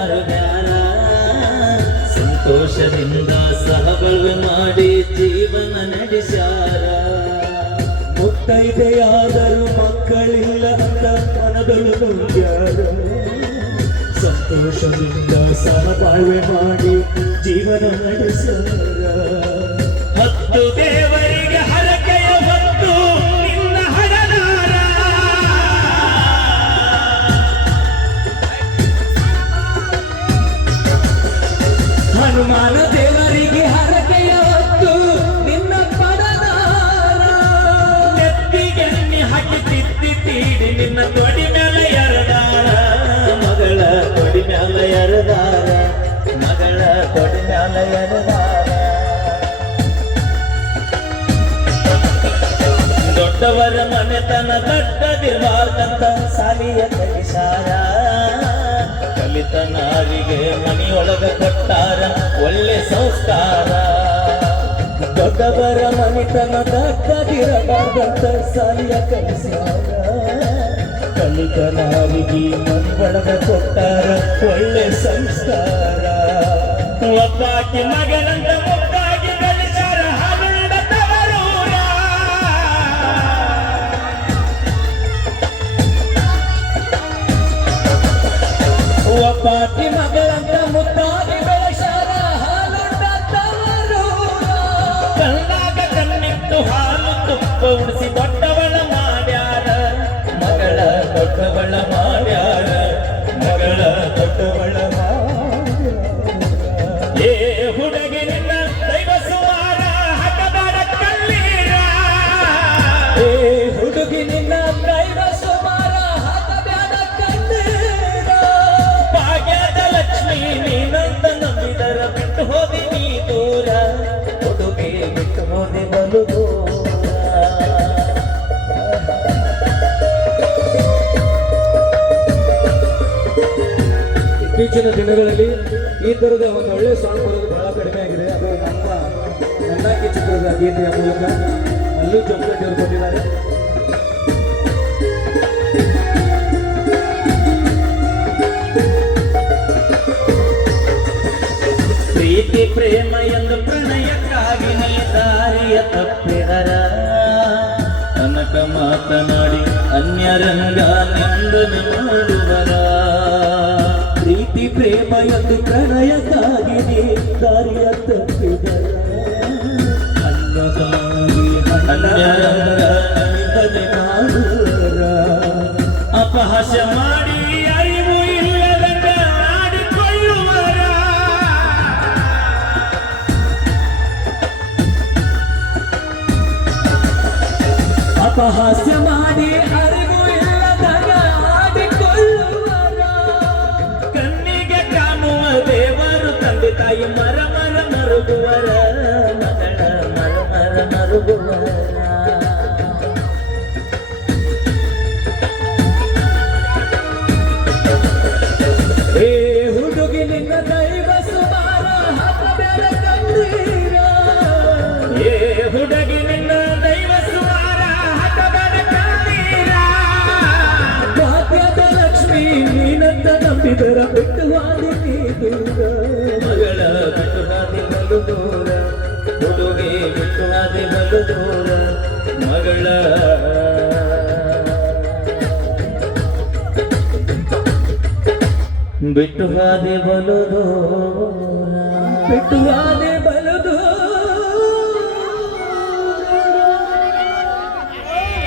ಮಾರುದ್ಯಾರ ಸಂತೋಷದಿಂದ ಸಹಬಳ್ವೆ ಮಾಡಿ ಜೀವನ ನಡೆಸ್ಯಾರ ಮುತ್ತೈದೆಯಾದರೂ ಮಕ್ಕಳಿಲ್ಲ ಅಂತ ಮನದಳು ನುಂಗ್ಯಾರ ಸಂತೋಷದಿಂದ ಸಹಬಾಳ್ವೆ ಮಾಡಿ ಜೀವನ ನಡೆಸ್ಯಾರ 10 ದೇವರಿಗೆ ಹರಕೆಯ ಹೊತ್ತು ನಿನ್ನ ಹರನಾರ ಹನುಮಾನ ದೇವರಿಗೆ ಹರಕೆಯ ಹೊತ್ತು ನಿನ್ನ ಪಡನಾರ ನೆತ್ತಿಗೆಣ್ಣಿ ಹಾಕಿ ತಿತ್ತಿ ತೀಡಿ ನಿನ್ನ ತೊಡಿ ಮೇಲೆ ಎರದಾರ ಮಗಳ ತೊಡಿ ಮೇಲೆ ಎರದಾರ ಮಗಳ ತೊಡಿ ಮೇಲೆ ಎರದಾರ ದೊಡ್ಡವರ ಮನೆತನ ದೊಡ್ಡದಿರಬಾರ್ದಂತ ಸಾಲಿಯ ಕಲಿಸಾರ ಕಲಿತ ನಾರಿಗೆ ಮನೆಯೊಳಗ ಕೊಟ್ಟಾರ ಒಳ್ಳೆ ಸಂಸ್ಕಾರ ದೊಡ್ಡವರ ಮನೆತನ ದೊಡ್ಡದಿರಬಾರ್ದಂತ ಸಾಲಿಯ ಕಲಿಸಾರ ಕಲಿತ ನಾರಿಗೆ ಮನೆಯೊಳಗ ಕೊಟ್ಟಾರ ಒಳ್ಳೆ ಸಂಸ್ಕಾರ ಒಬ್ಬಾಕಿ ಮಗನಂತ ಮುದ್ದಾಗಿ ಬೆಳೆಸಾರ ಹಗಲಿನ ತವರೂರ ಒಬ್ಬಾಕಿ ಮಗಳಂತ ಮುದ್ದಾಗಿ ಬೆಳೆಸಾರ ಹಾಲುಂಡ ತವರೂರ ಕಲ್ಲಾಗ ಕಣ್ಣಿಟ್ಟು ಹಾಲು ತುಪ್ಪ ಉಣಿಸಿ ದೊಡ್ಡವಳ ಮಾಡ್ಯಾರ ಮಗಳ ದೊಡ್ಡವಳ ಮಾಡ್ಯಾರ ಮಗಳ ದೊಡ್ಡವಳ ಏ ಹುಡುಗಿ ನಿನ್ನ ದೈವ ಸುಮಾರ ಹಕ್ಕದಾರ ಕಣ್ಣೀರ ಏ ಹುಡುಗಿ ನಿನ್ನ ದೈವ ಸುಮಾರ ಹಕ್ಕದಾರ ಕಣ್ಣೀರ ಭಾಗ್ಯದ ಲಕ್ಷ್ಮಿ ನೀನಂತ ನಂಬಿದರ ಬಿಟ್ಟು ಹೋದಿ ನೀ ದೂರ ಹುಡುಗಿ ಬಿಟ್ಟು ಹೋದಿ ಬಲು ದೂರ ಇತ್ತೀಚಿನ ದಿನಗಳಲ್ಲಿ ಈ ತರದ ಒಂದು ಒಳ್ಳೆ ಸಾಂಗ್ ಬರೋದು ಬಹಳ ಕಡಿಮೆ ಆಗಿದೆ ಅದು ನನ್ನಾಕಿ ಚಿತ್ರದ ಗೀತೆಯ ಮೂಲಕ ಅಲ್ಲೂ ಚೊಕ್ಕಟ್ಟಿಯವರು ಕೊಟ್ಟಿದ್ದಾರೆ ಪ್ರೀತಿ ಪ್ರೇಮ ಎಂದು ಪ್ರಣಯಕ್ಕಾಗಿ ನೀ ದಾರಿಯ ತಪ್ಪಿದರ ತನಕ ಮಾತನಾಡಿ ಅನ್ಯರಂಗ ನಿಂದನೆ ಮಾಡುವರ ಪ್ರೀತಿ ಪ್ರೇಮ ಎಂದು ಪ್ರಣಯಕ್ಕಾಗಿ ನೀ ದಾರಿಯ ತಪ್ಪಿದರ ಅನ್ಯರಂಗ ನಿಂದನೆ ಮಾಡುವರ ಅಪಹಾಸ್ಯ ಮಾಡಿ ಅರಿವು ಇಲ್ಲದಂಗ ಆಡಿಕೊಳ್ಳುವರ ಅಪಹಾಸ್ಯ ಮಾಡಿ ಅರಿವು ಇಲ್ಲದಂಗ ಆಡಿಕೊಳ್ಳುವರ ಕಣ್ಣಿಗೆ ಕಾಣುವ ದೇವರು ತಂದೆ ತಾಯಿ ಮರ ಮರ ಮರುಗುವರ ಮಗಳ ಮರ ಮರ ಮರುಗುವರ ಏ ಹುಡುಗಿ ನಿನ್ನ ದೈವ ಸುಮಾರ ಹಕ್ಕಬೇಡ ಕಣ್ಣೀರ ಏ ಹುಡುಗಿ ನಿನ್ನ ದೈವ ಸುಮಾರ ಹಕ್ಕಬೇಡ ಕಣ್ಣೀರ ಭಾಗ್ಯದ ಲಕ್ಷ್ಮಿ ನೀನಂತ ನಂಬಿದರ ಬಿಟ್ಟು ಹಾದಿ ನೀ ದೂರ ಮಗಳ ಬಿಟ್ಟು ಹಾದಿ ಬಲು ದೂರ ಹುಡುಗಿ ಬಿಟ್ಟು ಹಾದಿ ಬಲು ದೂರ ಮಗಳ ಬಿಟ್ಟು ಹಾದಿ ಬಲು ದೂರ ಬಿಟ್ಟು ಹಾದಿ